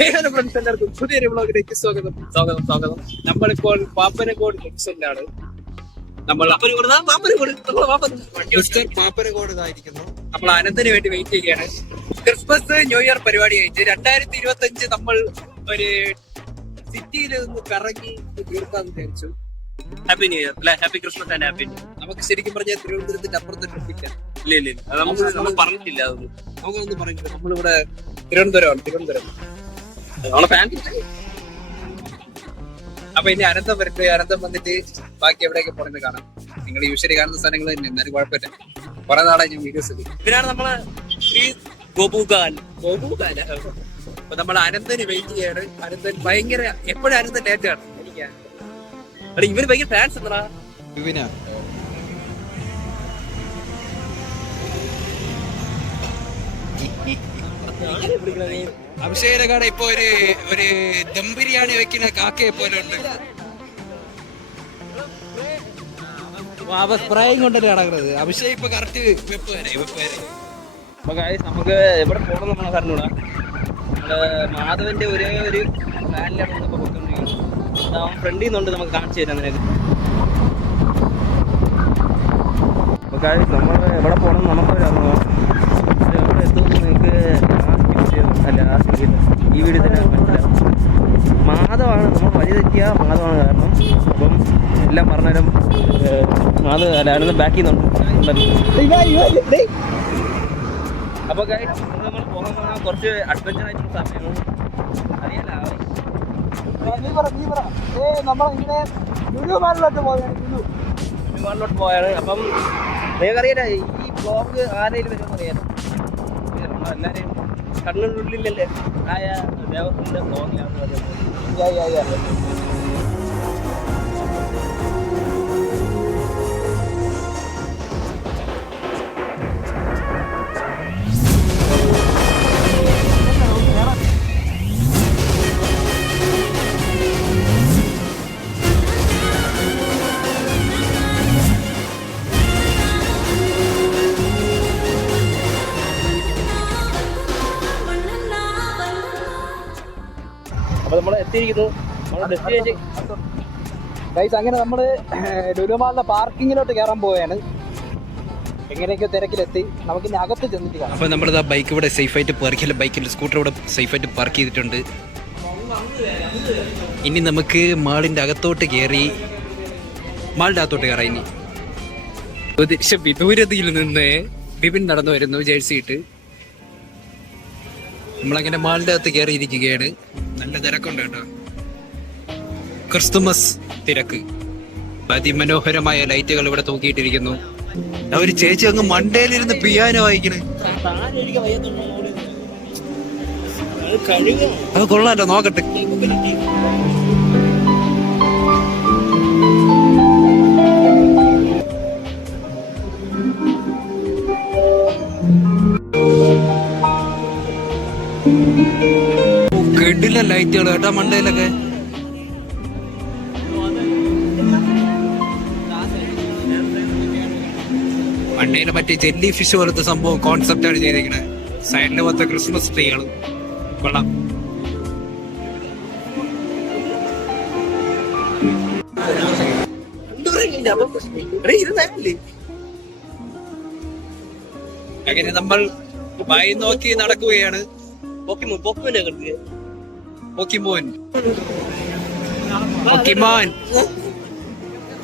Hello friends, എല്ലാവർക്കും പുതിയൊരു വ്ളോഗിലേക്ക് സ്വാഗതം. നമ്മളിപ്പോൾ പാപ്പനക്കോട് ജംഗ്ഷനിലാണ്. നമ്മൾ അനന്തന് വേണ്ടി വെയിറ്റ് ചെയ്യുകയാണ്. ക്രിസ്മസ് ന്യൂ ഇയർ പരിപാടി കഴിച്ച് 2025 നമ്മൾ ഒരു സിറ്റിയിൽ നിന്ന് കറങ്ങി തീർക്കാന്ന് വിചാരിച്ചു. ഹാപ്പി ന്യൂ ഇയർ അല്ലെ? Happy Christmas and happy. നമുക്ക് ശരിക്കും പറഞ്ഞാൽ തിരുവനന്തപുരത്തിന്റെ അപ്പുറത്തെ ട്രിപ്പില്ല. ഇല്ല നമ്മൾ പറഞ്ഞിട്ടില്ല. അതൊന്നും നമുക്കൊന്നും പറഞ്ഞില്ല. നമ്മളിവിടെ തിരുവനന്തപുരം നമ്മളെ ഫാൻ. അപ്പൊ ഇനി അനന്തം വരട്ടെ. അനന്തം വന്നിട്ട് ബാക്കി എവിടെയൊക്കെ പോകുന്നത് കാണാം. നിങ്ങൾ യൂഷ്വലി കാണുന്ന സ്ഥലങ്ങൾ തന്നെ, എന്നാലും കുഴപ്പമില്ല. കുറെ നാളായി ഞാൻ വീഡിയോസ് എടുക്കും. ഇതിനാണ് നമ്മളെ ഗോപുകാൽ. അപ്പൊ നമ്മൾ അനന്തന് വെയിറ്റ് ചെയ്യാണ്. അനന്തൻ ഭയങ്കര എപ്പോഴും അനന്തൻ ലേറ്റാണ്. ഇവര് ഭയങ്കര ഫാൻസ് എന്താ അഭിഷേകയുടെ കട ഇപ്പൊ ഒരു ദം ബിരിയാണി വെക്കുന്ന കാക്കയെ പോലെ ഉണ്ട്. സ്പ്രേയും കൊണ്ടല്ലേ നടക്കുന്നത്. അഭിഷേക് ഇപ്പൊ കറക്റ്റ് വെപ്പ് വരെ. നമുക്ക് എവിടെ പോകണം നമ്മളെ പറഞ്ഞൂടാ. മാധവന്റെ ഒരേ ഒരു പ്ലാനിലാണ് നമ്മളിപ്പോ പോയിക്കൊണ്ടിരിക്കുന്നത്. അവൻ ഫ്രണ്ടിൽ നിന്നുണ്ട്, നമുക്ക് കാണിച്ചു തരാം നിനക്ക്. നമ്മൾ എവിടെ പോകണം നമുക്കറിയാമോ? എവിടെ എത്തുമെന്ന് നിങ്ങൾക്ക് ഈ വീഡിയോ തന്നെ മനസ്സിലാവും. മാധവാണ് നമ്മൾ വഴി തെറ്റിയ മാധവാണ് കാരണം. അപ്പം എല്ലാം പറഞ്ഞാലും മാധവ് അല്ല അതിനൊന്ന് ബാക്കിൽ നിന്നുണ്ട്. അപ്പോൾ നമ്മൾ പോകാൻ കുറച്ച് അഡ്വഞ്ചർ ആയിട്ടുള്ള സമയമാണ്. അറിയാലോ ലുലുമാളിലോട്ട് പോയാണ്. അപ്പം നിങ്ങൾക്കറിയാലോ ഈ ബ്ലോഗ് ആരെങ്കിലും വരുമെന്ന് അറിയാലോ. എല്ലാവരെയും കണ്ണുള്ളിലല്ലേ ആയ ദേവസ്വന്റെ ബ്ലോഗിലാണെന്ന് പറയുന്നത്. അപ്പൊ നമ്മൾ എത്തിയിരിക്കുന്നു നമ്മുടെ ഡെസ്റ്റിനേഷൻ. അങ്ങനെ നമ്മള് ലുലുമാളിന്റെ പാർക്കിങ്ങിലോട്ട് കയറാൻ പോവുകയാണ്. എങ്ങനെയൊക്കെ തിരക്കിലെത്തി. നമുക്ക് ഇനി അകത്ത് ചെന്നിട്ട് കാണാം. അപ്പൊ നമ്മളിതാ ബൈക്ക് ഇവിടെ സേഫ് ആയിട്ട് പാർക്ക്, ബൈക്കിൽ സ്കൂട്ടർ ഇവിടെ സേഫ് ആയിട്ട് പാർക്ക് ചെയ്തിട്ടുണ്ട്. ഇനി നമുക്ക് മാളിന്റെ അകത്തോട്ട് കയറി മാളിന്റെ അകത്തോട്ട് കയറാം. ഇനി വിദൂരതയിൽ നിന്ന് ബിപിൻ നടന്നു വരുന്നു ജേഴ്സി ഇട്ട്. നമ്മളങ്ങനെ മാളിന്റെ അകത്ത് കയറിയിരിക്കുകയാണ്. നല്ല തിരക്കുണ്ട് കേട്ടോ. ക്രിസ്തുമസ് തിരക്ക്. അതിമനോഹരമായ ലൈറ്റുകൾ ഇവിടെ തൂക്കിയിട്ടിരിക്കുന്നു. ഒരു ചേച്ചി അങ്ങ് മണ്ടയിലിരുന്ന് പിയാനോ വായിക്കണ്. അത് കൊള്ളാലോ, നോക്കട്ടെ. കെട്ടില്ല ലൈറ്റുകൾ കേട്ടാ മണ്ടയിലൊക്കെ. മണ്ടയില് മറ്റേ ജെല്ലി ഫിഷ് പോലത്തെ സംഭവം കോൺസെപ്റ്റ് ആണ് ചെയ്തിരിക്കുന്നത്. സൈഡില് മൊത്തം ക്രിസ്മസ് ട്രീകള്. കൊള്ളാം. അങ്ങനെ നമ്മൾ വായി നോക്കി നടക്കുകയാണ്. പോക്കിമോൻ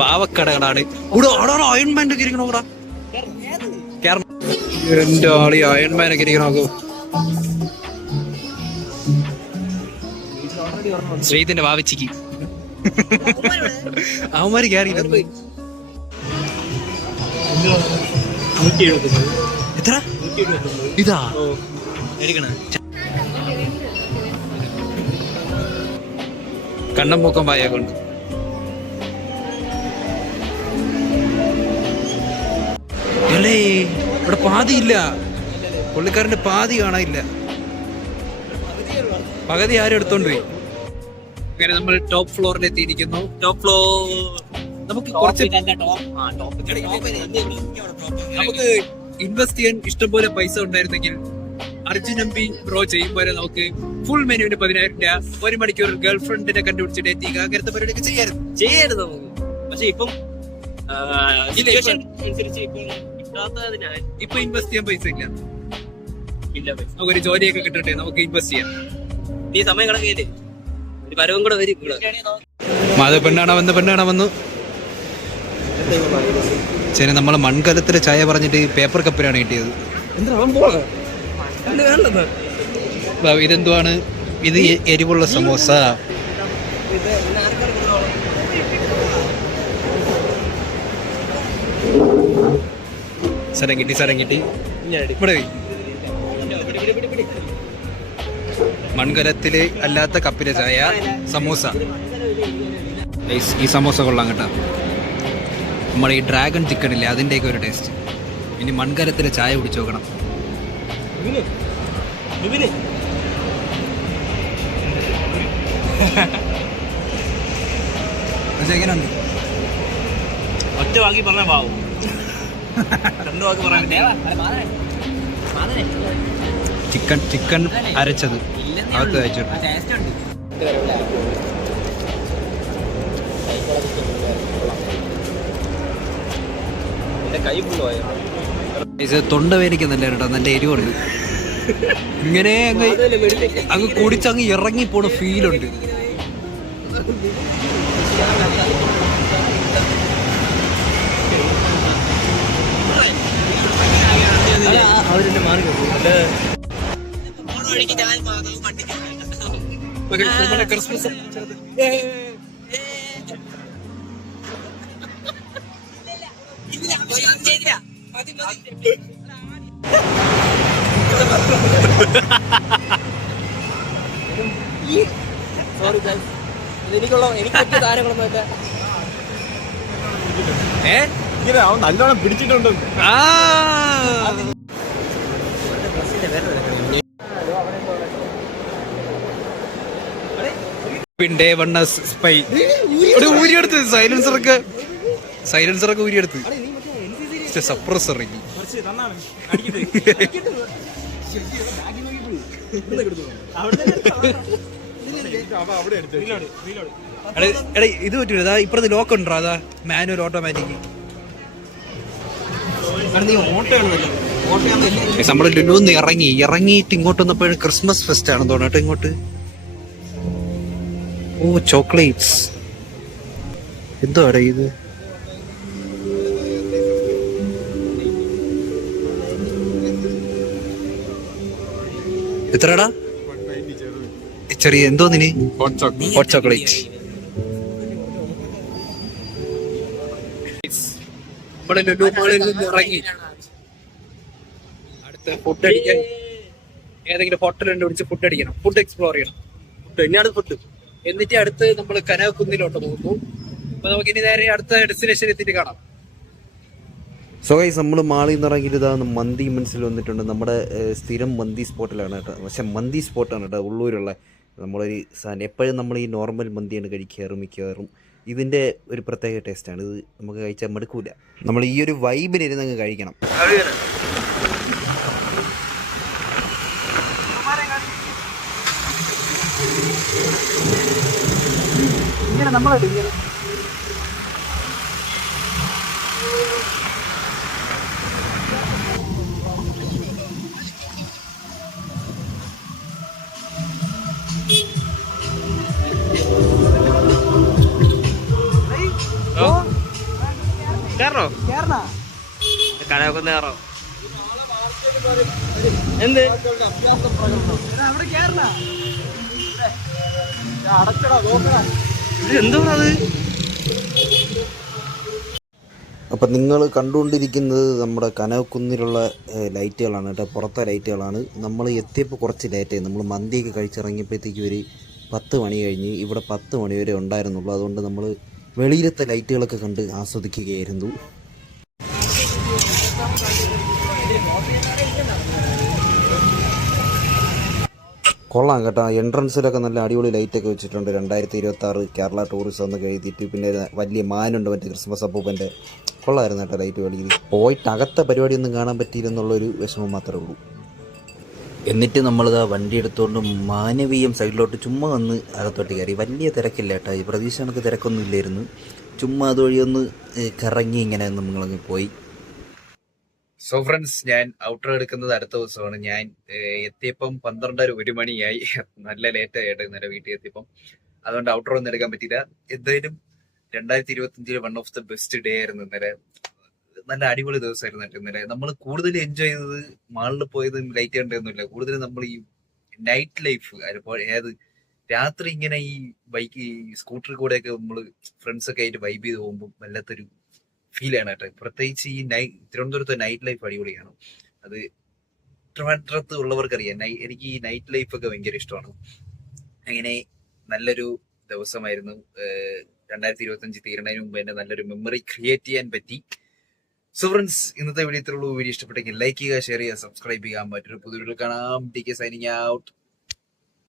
പാവക്കടകളാണ്. അയൺമാൻ ഒക്കെ ഇരിക്കണോടാ. എന്റെ ആളി അയൺമാൻ ഒക്കെ ഇരിക്കണോ. ശ്രീതിന്റെ വാവിച്ചിക്ക് അവന്മാര് കയറിയിരുന്നു. എത്ര ഇതാ കണ്ണം മൂക്കം പായ കൊണ്ട്. അല്ലേ ഇവിടെ പാതിയില്ല. പുള്ളിക്കാരന്റെ പാതി കാണാനില്ല. പകുതി ആരും എടുത്തോണ്ട് പോയി. അങ്ങനെ നമ്മൾ ടോപ്പ് ഫ്ലോറിൽ എത്തിയിരിക്കുന്നു. ടോപ്പ് ഫ്ലോർ നമുക്ക് കുറച്ച് നമുക്ക് ഇൻവെസ്റ്റ് ചെയ്യാൻ ഇഷ്ടംപോലെ പൈസ ഉണ്ടായിരുന്നെങ്കിൽ അർജുൻ എംപി ബ്രോ ചെയ്യുമ്പോൾ നമുക്ക് ഫുൾ മെനുവിന് 10,000 രൂപ, 1 മണിക്കൂർ ഗേൾ ഫ്രണ്ടിനെ കണ്ടുപിടിച്ച് ഡേറ്റ് ചെയ്യുക, അങ്ങനത്തെ പരിപാടിയൊക്കെ ചെയ്യരുത് നമുക്ക്. പക്ഷെ ഇപ്പം സിറ്റുവേഷൻ അനുസരിച്ച് ഇപ്പൊ ഇൻവെസ്റ്റ് ചെയ്യാൻ പൈസ ഇല്ല. ഇല്ല. നമുക്കൊരു ജോലിയൊക്കെ കിട്ടട്ടെ, നമുക്ക് ഇൻവെസ്റ്റ് ചെയ്യാം. ഈ സമയം കണക്കില്ലേ ഒരു വരവും കൂടെ വരും. പെണ്ണാണ വന്നു. ശരി, നമ്മളെ മൺകലത്തിലെ ചായ പറഞ്ഞിട്ട് പേപ്പർ കപ്പിലാണ് കിട്ടിയത്. ഇതെന്തുവാണ്? ഇത് എരിവുള്ള സമോസ. സ്ഥലം കിട്ടി. ഇവിടെ മൺകലത്തില് അല്ലാത്ത കപ്പിലെ ചായ, സമോസ. ഈ സമോസ കൊള്ളാം കേട്ടോ. നമ്മുടെ ഈ ഡ്രാഗൺ ചിക്കൻ ഇല്ലേ, അതിൻ്റെയൊക്കെ ഒരു ടേസ്റ്റ്. ഇനി മൺകലത്തിലെ ചായ കുടിച്ചു നോക്കണം. എങ്ങനെയുണ്ട്? ഒറ്റ വാക്കി പറഞ്ഞാൽ പാവും, 2 വാക്ക് പറയാൻ ചിക്കൻ അരച്ചത് അകത്ത് കഴിച്ചിട്ട് കൈ ഫുള്ളായോ? തൊണ്ട വേനിക്കുന്നില്ല കേട്ടോ, നല്ല എരിവുണ്ട്. ഇങ്ങനെ അങ്ങ് കുടിച്ചങ്ങ് ഇറങ്ങി പോണ ഫീലുണ്ട്. ക്രിസ്മസ് എനിക്ക് താരങ്ങളൊന്നും അവൻ നല്ലോണം പിടിച്ചിട്ടുണ്ട്. ഊരിയെടുത്ത് സൈലൻസറൊക്കെ ഊരിയെടുത്ത് സപ്രസർ ഇത് പറ്റൂല. അതാ ഇപ്പഴത്തെ ലോക്ക് ഉണ്ടോ? അതാ മാനുവൽ ഓട്ടോമാറ്റിക്. നമ്മള് ലുലുന്ന് ഇറങ്ങിയിട്ട് ഇങ്ങോട്ട് വന്നപ്പോഴും ക്രിസ്മസ് ഫെസ്റ്റ് ആണെന്ന് തോന്നട്ടോ ഇങ്ങോട്ട്. ഓ, ചോക്ലേറ്റ്സ്. എന്തോ ഇത്? എത്രടാ? ചെറിയ എന്തോ നിന് ഹോട്ട് ചോക്ലേറ്റ്. നമ്മുടെ ലുലു മാളിൽ നിന്ന് ഇറങ്ങി അടുത്ത് ഫുഡ് അടിക്കാൻ ഏതെങ്കിലും ഹോട്ടൽ കണ്ടുപിടിച്ച് ഫുഡ് അടിക്കണം, ഫുഡ് എക്സ്പ്ലോർ ചെയ്യണം. ഫുഡ് എന്നിട്ട് അടുത്ത് നമ്മൾ കനകക്കുന്നിലോട്ട് പോകുന്നു. അപ്പൊ നമുക്ക് ഇനി നേരെ അടുത്ത ഡെസ്റ്റിനേഷൻ എത്തിയിട്ട് കാണാം. സോ ഗൈസ്, നമ്മൾ മാളിൽ നിന്ന് ഇറങ്ങിയിട്ട് ഇതാണ് മന്തി മനസ്സിൽ വന്നിട്ടുണ്ട്. നമ്മുടെ സ്ഥിരം മന്തി സ്പോട്ടിലാണ് കേട്ടോ. പക്ഷെ മന്തി സ്പോട്ടാണ് കേട്ടോ, ഉള്ളൂരുള്ള. നമ്മളൊരു സാധനം എപ്പോഴും നമ്മൾ ഈ നോർമൽ മന്തിയാണ് കഴിക്കാറ് മിക്കവാറും. ഇതിൻ്റെ ഒരു പ്രത്യേക ടേസ്റ്റാണ്. ഇത് നമുക്ക് കഴിച്ചാൽ മടുക്കൂല. നമ്മൾ ഈ ഒരു വൈബിലിരുന്ന് അങ്ങ് കഴിക്കണം. ഇങ്ങനെ നമ്മളെ കടയൊക്കെ കയറോ? എന്ത് എന്തോ അത്? അപ്പം നിങ്ങൾ കണ്ടുകൊണ്ടിരിക്കുന്നത് നമ്മുടെ കനകക്കുന്നിലുള്ള ലൈറ്റുകളാണ് കേട്ടോ, പുറത്തെ ലൈറ്റുകളാണ്. നമ്മൾ എത്തിയപ്പോൾ കുറച്ച് ലേറ്റായി. നമ്മൾ മന്തിയൊക്കെ കഴിച്ചിറങ്ങിയപ്പോഴത്തേക്കും ഒരു 10 മണി കഴിഞ്ഞ്. ഇവിടെ 10 മണി വരെ ഉണ്ടായിരുന്നുള്ളൂ. അതുകൊണ്ട് നമ്മൾ വെളിയിലത്തെ ലൈറ്റുകളൊക്കെ കണ്ട് ആസ്വദിക്കുകയായിരുന്നു. കൊള്ളാം കേട്ടോ. എൻട്രൻസിലൊക്കെ നല്ല അടിപൊളി ലൈറ്റൊക്കെ വെച്ചിട്ടുണ്ട്. 2026 കേരള ടൂറിസം എന്നൊക്കെ എഴുതിയിട്ട് പിന്നെ വലിയ മാനുണ്ട് മറ്റേ ക്രിസ്മസ് അപ്പൂപ്പൻ്റെ. കൊള്ളായിരുന്നു കേട്ടോ ലൈറ്റ് വെളിയിൽ. പോയിട്ട് അകത്തെ പരിപാടിയൊന്നും കാണാൻ പറ്റിയില്ലെന്നുള്ളൊരു വിഷമം മാത്രമേ ഉള്ളൂ. എന്നിട്ട് നമ്മളിതാ വണ്ടി എടുത്തുകൊണ്ട് മാനവീയം സൈഡിലോട്ട് ചുമ്മാ ഒന്ന് അകത്തോട്ട് കയറി. വലിയ തിരക്കില്ല കേട്ടോ, ഈ പ്രതീക്ഷ കണക്ക് തിരക്കൊന്നും ഇല്ലായിരുന്നു. ചുമ്മാ അതുവഴി ഒന്ന് കറങ്ങി ഇങ്ങനെ നമ്മളങ്ങ് പോയി. സോ ഫ്രണ്ട്സ്, ഞാൻ ഔട്ടർ എടുക്കുന്നത് അടുത്ത ദിവസമാണ്. ഞാൻ എത്തിയപ്പം 12:30 മണിയായി. നല്ല ലേറ്റായി കേട്ടോ ഇന്നലെ വീട്ടിൽ എത്തിയപ്പം. അതുകൊണ്ട് ഔട്ടർ ഒന്നും എടുക്കാൻ പറ്റിയില്ല. എന്തായാലും 2025 one of the best day ആയിരുന്നു ഇന്നലെ. നല്ല അടിപൊളി ദിവസമായിരുന്നു കേട്ടോ ഇന്നലെ. നമ്മൾ കൂടുതൽ എൻജോയ് ചെയ്തത് മാളിൽ പോയത് ലൈറ്റ് കണ്ടൊന്നുമില്ല. കൂടുതൽ നമ്മൾ ഈ നൈറ്റ് ലൈഫ് അതിപ്പോൾ ഏത് രാത്രി ഇങ്ങനെ ഈ ബൈക്ക് ഈ സ്കൂട്ടറിൽ കൂടെയൊക്കെ നമ്മൾ ഫ്രണ്ട്സൊക്കെ ആയിട്ട് വൈബ് ചെയ്ത് പോകുമ്പോൾ വല്ലാത്തൊരു ഫീലാണ് കേട്ടോ. പ്രത്യേകിച്ച് ഈ തിരുവനന്തപുരത്തെ നൈറ്റ് ലൈഫ് അടിപൊളിയാണ്. അത് ട്രിവാൻഡ്രത്ത് ഉള്ളവർക്കറിയാം. എനിക്ക് ഈ നൈറ്റ് ലൈഫൊക്കെ ഭയങ്കര ഇഷ്ടമാണ്. അങ്ങനെ നല്ലൊരു ദിവസമായിരുന്നു. 2025 തീരുന്നതിന് മുമ്പ് തന്നെ നല്ലൊരു മെമ്മറി ക്രിയേറ്റ് ചെയ്യാൻ പറ്റി. സോ ഫ്രണ്ട്സ്, ഇന്നത്തെ വീഡിയോ ഇത്രയുള്ളൂ. വീഡിയോ ഇഷ്ടപ്പെട്ടെങ്കിൽ ലൈക്ക് ചെയ്യുക, ഷെയർ ചെയ്യുക, സബ്സ്ക്രൈബ് ചെയ്യാൻ. മറ്റൊരു പുതിയ വീഡിയോ കാണാം. T K signing out.